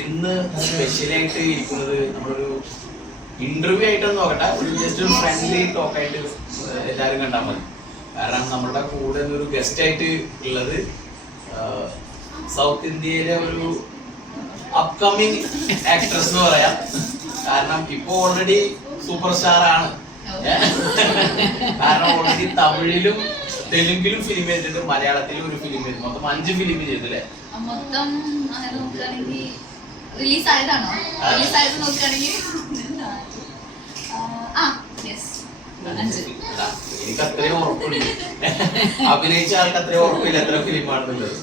ഇന്ന് സ്പെഷ്യലായിട്ട് ഇരിക്കുന്നത് നമ്മളൊരു ഇന്റർവ്യൂ ആയിട്ടൊന്നും നോക്കട്ടെ ജസ്റ്റ് ഒരു ഫ്രണ്ട്ലി ടോക്ക് ആയിട്ട് എല്ലാവരും കണ്ടാൽ മതി. കാരണം നമ്മുടെ കൂടെ ഒരു ഗസ്റ്റ് ആയിട്ട് ഉള്ളത് സൗത്ത് ഇന്ത്യയിലെ ഒരു അപ്കമിങ് ആക്ട്രസ് എന്ന് പറയാം. കാരണം ഇപ്പൊ ഓൾറെഡി സൂപ്പർ സ്റ്റാർ ആണ് കാരണം ഓൾറെഡി തമിഴിലും തെലുങ്കിലും ഫിലിം ചെയ്തിട്ടുണ്ട് മലയാളത്തിലും ഒരു ഫിലിം ചെയ്തു. മൊത്തം അഞ്ച് ഫിലിം ചെയ്തു അല്ലേ മൊത്തം അങ്ങനെ നോക്കുകയാണെങ്കിൽ റിലീസ് ആയതാണോ? ആ. റിലീസ് ആയത് നോക്കുകയാണെങ്കിൽ ആ യെസ് അഞ്ച്. ആ, എനിക്ക് അത്രയും ഉറപ്പില്ല അഭിനയിച്ച ആൾക്ക് അത്രയും ഉറപ്പില്ല എത്ര ഫിലിമാണെന്നുള്ളത്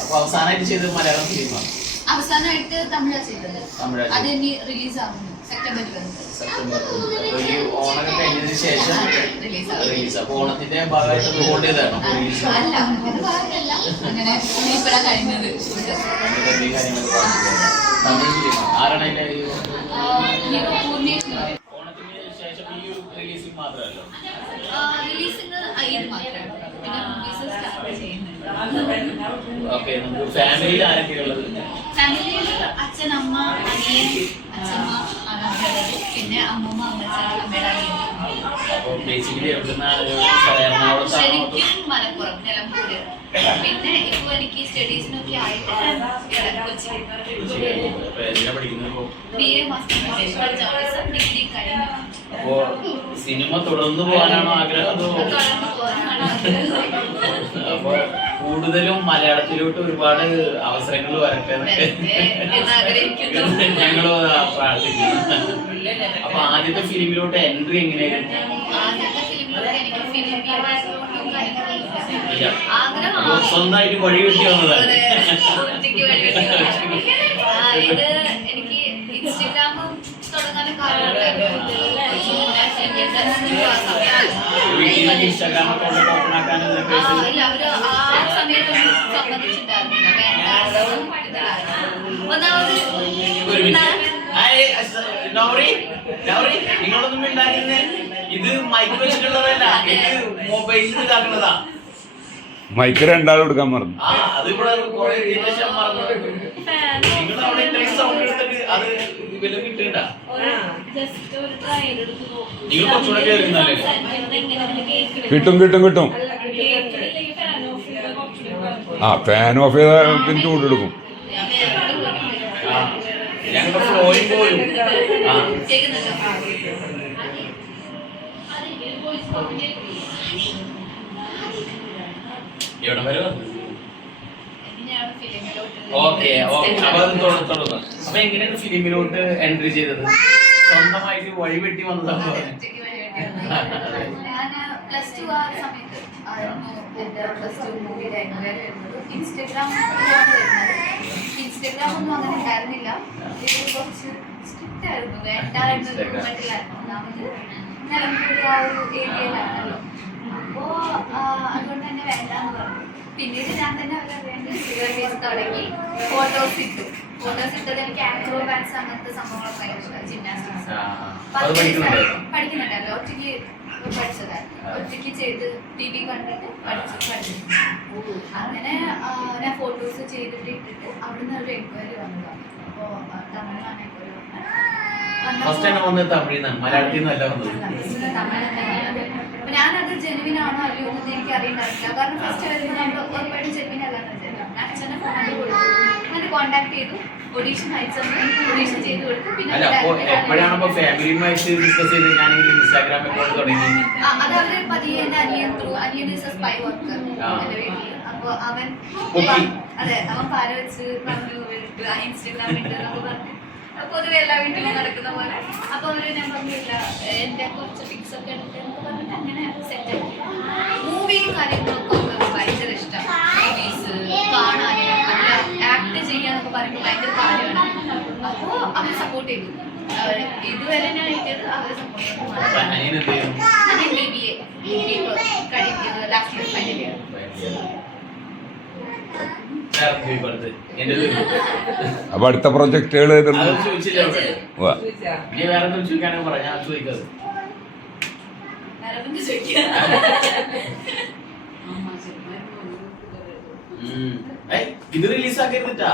അപ്പൊ അവസാനമായിട്ട് ചെയ്തത് മലയാളം ഫിലിമാണ് അവസാനമായിട്ട് തമിഴാ ചെയ്തത്. അത് ഇനി റിലീസ് ആവുന്നു സെപ്റ്റംബർ അപ്പൊ ഈ ഓണൊക്കെ കഴിഞ്ഞതിന് ശേഷം റിലീസ് ആവും. റിലീസ് അപ്പൊ ഓണത്തിന്റെ ഭാഗമായിട്ട് ഹോൾഡ് ചെയ്താണ് അല്ല അങ്ങനെ ഇപ്പോഴാണ് കഴിഞ്ഞത്. ഫിലിമാണ് ആരാണ് അതിന്റെ hero? ഹീറോ പൂർണേഷ് എന്ന് പറയും. ഓണത്തിന് ശേഷം ഈ ഒരു റിലീസിംഗ് മാത്രമല്ലോ റിലീസിങ് ഇത് മാത്രമാണ് പിന്നെ മൂവീസ് സ്റ്റാർട്ട് ചെയ്യുന്നുണ്ട് ഓക്കെ നമുക്ക് ഫാമിലിയിൽ ആരൊക്കെയാണ് ഉള്ളത്? ഫാമിലിയിൽ അച്ഛൻ അമ്മ അനിയൻ അച്ഛമ്മ പിന്നെ അമ്മമ്മ അമ്മയുടെ ബേസിക്കലി എവിടുന്നാണ് ശരിക്കും മലപ്പുറം നിലമ്പൂര്. പിന്നെ ഇപ്പൊ എനിക്ക് സ്റ്റഡീസിനൊക്കെ ആയിട്ട് B A master journalism degree കഴിഞ്ഞു. സിനിമ തുടർന്നു പോകാനാണോ ആഗ്രഹം തുടർന്ന് പോകാനാണ് ആഗ്രഹം. കൂടുതലും മലയാളത്തിലോട്ട് ഒരുപാട് അവസരങ്ങൾ വരട്ടെ ഞങ്ങൾ പ്രാർത്ഥിക്കുന്നു. അപ്പൊ ആദ്യത്തെ ഫിലിമിലോട്ട് എൻട്രി എങ്ങനെയായിരുന്നു? സ്വന്തമായിട്ട് വഴി വെട്ടി വന്നതാണ് എനിക്ക് ആ ഇൻസ്റ്റാഗ്രാം അക്കൗണ്ട് ഓപ്പൺ ആക്കാൻ ആ, ഇല്ല, അവർ ആ സമയത്തൊന്നും സമ്മതിച്ചിട്ടുണ്ടായിരുന്നില്ല. വേണ്ടായിരുന്നു, ഇതിലായിരുന്നു. ഒന്നാമത് ഒരു മിനിറ്റ്. ഹായ്, അസ്- നൗറി, നൗറി, നിങ്ങളൊന്നും. ഇത് മൈക്ക് വെച്ചിട്ടുള്ളതല്ല ഇത് മൊബൈലിൽ ഇതാക്കുന്നതാ. മൈക്ക് രണ്ടാളും എടുക്കാൻ മറന്നു. കിട്ടും കിട്ടും കിട്ടും. ആ ഫാൻ ഓഫ് ചെയ്താൽ പിന്നെ ചൂടെടുക്കും ഞങ്ങളുടെ ഫ്ലോയും പോലും. ആ? എവിടെ വരെ വന്നു? ഓക്കെ അപ്പൊ തുടർന്ന് അപ്പൊ എങ്ങനെയാണ് ഫിലിമിലോട്ട് എൻട്രി ചെയ്തത്? സ്വന്തമായിട്ട് വഴിവെട്ടി വന്നതാണ് പ്ലസ് ടു ആ സമയത്ത് എന്റെ പ്ലസ് ടു മൂവിയുടെ വരുന്നത്. ഇൻസ്റ്റഗ്രാം ഒന്നും അങ്ങനെ കുറച്ച് സ്ട്രിക്റ്റ് ആയിരുന്നു. വേണ്ട എന്നൊരു. മട്ടിലായിരുന്നു ഒന്നാമത് നിലമ്പൂർ ആ ഒരു ഏരിയയിലാണല്ലോ. അപ്പോ അതുകൊണ്ട് തന്നെ വേണ്ടാന്ന് പറഞ്ഞു. പിന്നീട് ഞാൻ തന്നെ അവരറിയാണ്ട് ഇൻസ്റ്റഗ്രാം പേജ് തുടങ്ങി. ഫോട്ടോസ് ഇട്ടു. ഫോട്ടോസ് ഇട്ടത് എനിക്ക് ആക്രോബാറ്റ്സ് അങ്ങനത്തെ സംഭവങ്ങളൊക്കെ ഇഷ്ടമാണ് ജിംനാസ്റ്റിക്സ് പഠിക്കുന്നുണ്ടല്ലോ. ഒറ്റയ്ക്ക് പഠിച്ചതായിരുന്നു. ഒറ്റയ്ക്ക് ചെയ്ത് ടി വി കണ്ടിട്ട് പഠിച്ചു പഠിച്ചു. അങ്ങനെ ഞാൻ ഫോട്ടോസ് ചെയ്തിട്ട് ഇട്ടിട്ട് അവിടുന്ന് ഒരു എൻക്വയറി വന്നതാണ് അപ്പോ ആ, തമിഴാണ് എൻക്വയറി ഫസ്റ്റ് ആണ് വന്നത് തമിഴിൽ നിന്നാണ് മലയാളത്തിൽ നിന്നല്ല വന്നത്. ഞാനത് ജെനുവിൻ ആണോ അല്ലയോ എന്ന് എനിക്ക് അറിയണ്ടാവില്ല കാരണം ഫസ്റ്റ് വരുന്നത് നമ്മൾ ഉറപ്പായിട്ടും ജെനുവിൻ അല്ലാന്ന് വെച്ചാൽ ഞാൻ അച്ഛനെ ഫോൺ കൊടുത്തു അങ്ങനെ കോൺടാക്ട് ചെയ്തു. ഓഡീഷൻ അയച്ചു ഓഡീഷൻ ചെയ്ത് കൊടുത്തു. പിന്നെ ഞാൻ അത് അവർ പതിയെ എന്റെ അനിയൻ ത്രൂ അനിയൻ ഇസ് എ സ്പൈ വർക്കർ. എന്റെ വീട്ടിൽ. അപ്പൊ അവൻ. അതെ അവൻ പാര വെച്ച് പറഞ്ഞു ഇൻസ്റ്റഗ്രാമിൽ എന്നൊക്കെ പറഞ്ഞു. പൊതുവെ എല്ലാ വീട്ടിലും നടക്കുന്ന പോലെ. അപ്പൊ അവർ ഞാൻ പറഞ്ഞില്ല എന്റെ കുറച്ച് പിക്സ് ഒക്കെ എടുത്ത് എന്നൊക്കെ പറഞ്ഞിട്ട് അങ്ങനെ സെറ്റ് ആക്കി. മൂവിയും കാര്യങ്ങളൊക്കെ ഭയങ്കര ഇഷ്ടം. മൂവീസ് കാണാന് അതിൽ ആക്ട് ചെയ്യാന്നൊക്കെ പറയുമ്പോൾ ഭയങ്കര കാര്യമാണ് അപ്പോ അവർ സപ്പോർട്ട് ചെയ്തു. അവർ ഇതുവരെ ഞാൻ എത്തിയത് അവരെ സപ്പോർട്ട് ചെയ്തു. ബി ബി എ കഴിഞ്ഞത് ലാസ്റ്റ് ഫൈനൽ ഇയർ അപ്പൊ അടുത്ത പ്രൊജക്ടുകൾ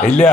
ഇല്ല.